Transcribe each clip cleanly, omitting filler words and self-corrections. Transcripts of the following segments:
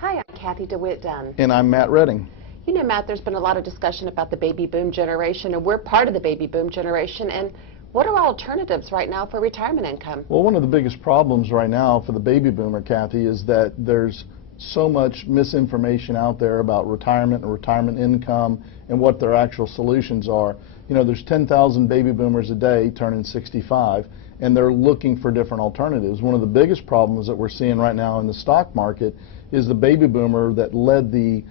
Hi, I'm Kathy DeWitt Dunn. And I'm Matt Redding. You know, Matt, there's been a lot of discussion about the baby boom generation, and we're part of the baby boom generation. And what are alternatives right now for retirement income? Well, one of the biggest problems right now for the baby boomer, Kathy, is that there's so much misinformation out there about retirement and retirement income and what their actual solutions are. You know, there's 10,000 baby boomers a day turning 65, and they're looking for different alternatives. One of the biggest problems that we're seeing right now in the stock market is the baby boomer that led the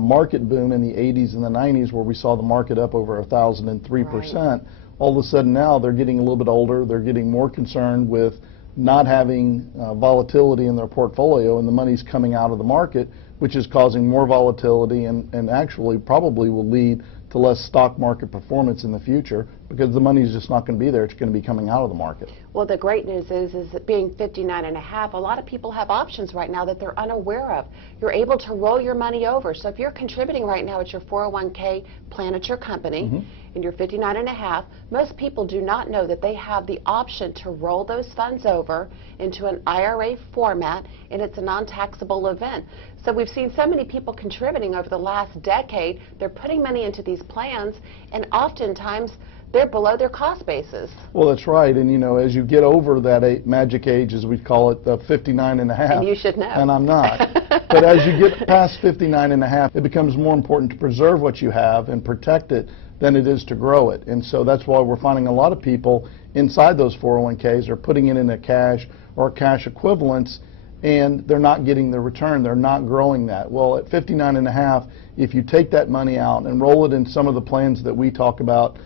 market boom in the 80s and the 90s, where we saw the market up over 1,003%. Right. All of a sudden now they're getting a little bit older, they're getting more concerned with not having volatility in their portfolio, and the money's coming out of the market, which is causing more volatility and actually probably will lead to less stock market performance in the future, because the money's just not going to be there. It's going to be coming out of the market. Well, the great news is that being 59 and a half, a lot of people have options right now that they're unaware of. You're able to roll your money over. So if you're contributing right now at your 401k plan at your company, and you're 59 and a half, most people do not know that they have the option to roll those funds over into an IRA format, and it's a non-taxable event. So we've seen so many people contributing over the last decade. They're putting money into these plans, and oftentimes they're below their cost basis. Well, that's right. And you know, as you get over that magic age, as we call it, the 59 and a half. And you should know. And I'm not. But as you get past 59 and a half, it becomes more important to preserve what you have and protect it than it is to grow it. And so that's why we're finding a lot of people inside those 401ks are putting it in a cash or cash equivalents, and they're not getting the return. They're not growing that. Well, at 59 and a half, if you take that money out and roll it in some of the plans that we talk about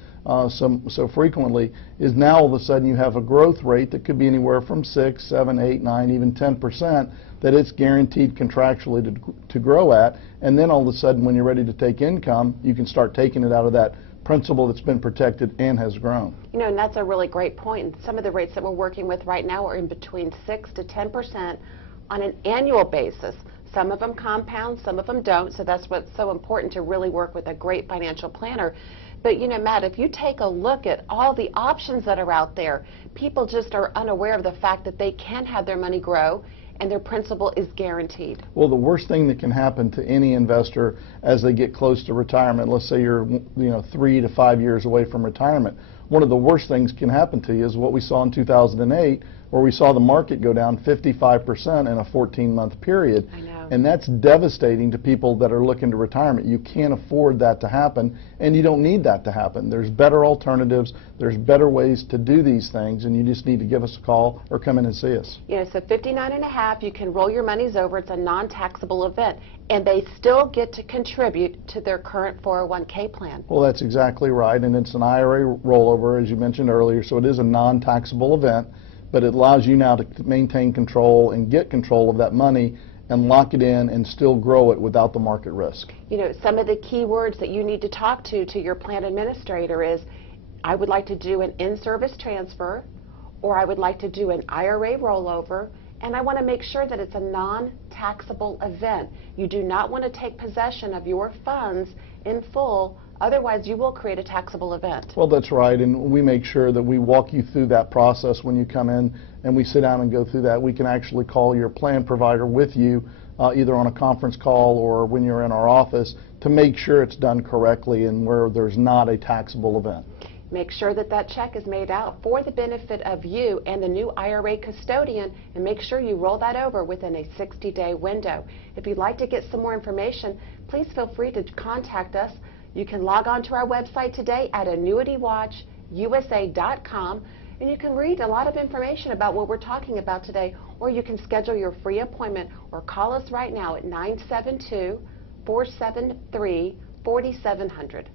so frequently, is now all of a sudden you have a growth rate that could be anywhere from 6, 7, 8, 9, even 10% that it's guaranteed contractually to grow at. And then all of a sudden, when you're ready to take income, you can start taking it out of that principal that's been protected and has grown. You know, and that's a really great point. Some of the rates that we're working with right now are in between 6 to 10% on an annual basis. Some of them compound, some of them don't, so that's what's so important, to really work with a great financial planner. But you know, Matt, if you take a look at all the options that are out there, people just are unaware of the fact that they can have their money grow and their principal is guaranteed. Well, the worst thing that can happen to any investor as they get close to retirement, let's say you're 3 to 5 years away from retirement, one of the worst things can happen to you is what we saw in 2008, where we saw the market go down 55% in a 14-month period. I know. And that's devastating to people that are looking to retirement. You can't afford that to happen, and you don't need that to happen. There's better alternatives, there's better ways to do these things, and you just need to give us a call or come in and see us. You know, so 59 and a half, you can roll your monies over. It's a non-taxable event, and they still get to contribute to their current 401k plan. Well, that's exactly right, and it's an IRA rollover, as you mentioned earlier, so it is a non-taxable event, but it allows you now to maintain control and get control of that money and lock it in and still grow it without the market risk. You know, some of the key words that you need to talk to your plan administrator is, I would like to do an in-service transfer, or I would like to do an IRA rollover, and I want to make sure that it's a non-taxable event. You do not want to take possession of your funds in full, otherwise you will create a taxable event. Well, that's right, and we make sure that we walk you through that process when you come in, and we sit down and go through that. We can actually call your plan provider with you, either on a conference call or when you're in our office, to make sure it's done correctly and where there's not a taxable event. Make sure that that check is made out for the benefit of you and the new IRA custodian, and make sure you roll that over within a 60-day window. If you'd like to get some more information, please feel free to contact us. You can log on to our website today at annuitywatchusa.com, and you can read a lot of information about what we're talking about today, or you can schedule your free appointment or call us right now at 972-473-4700.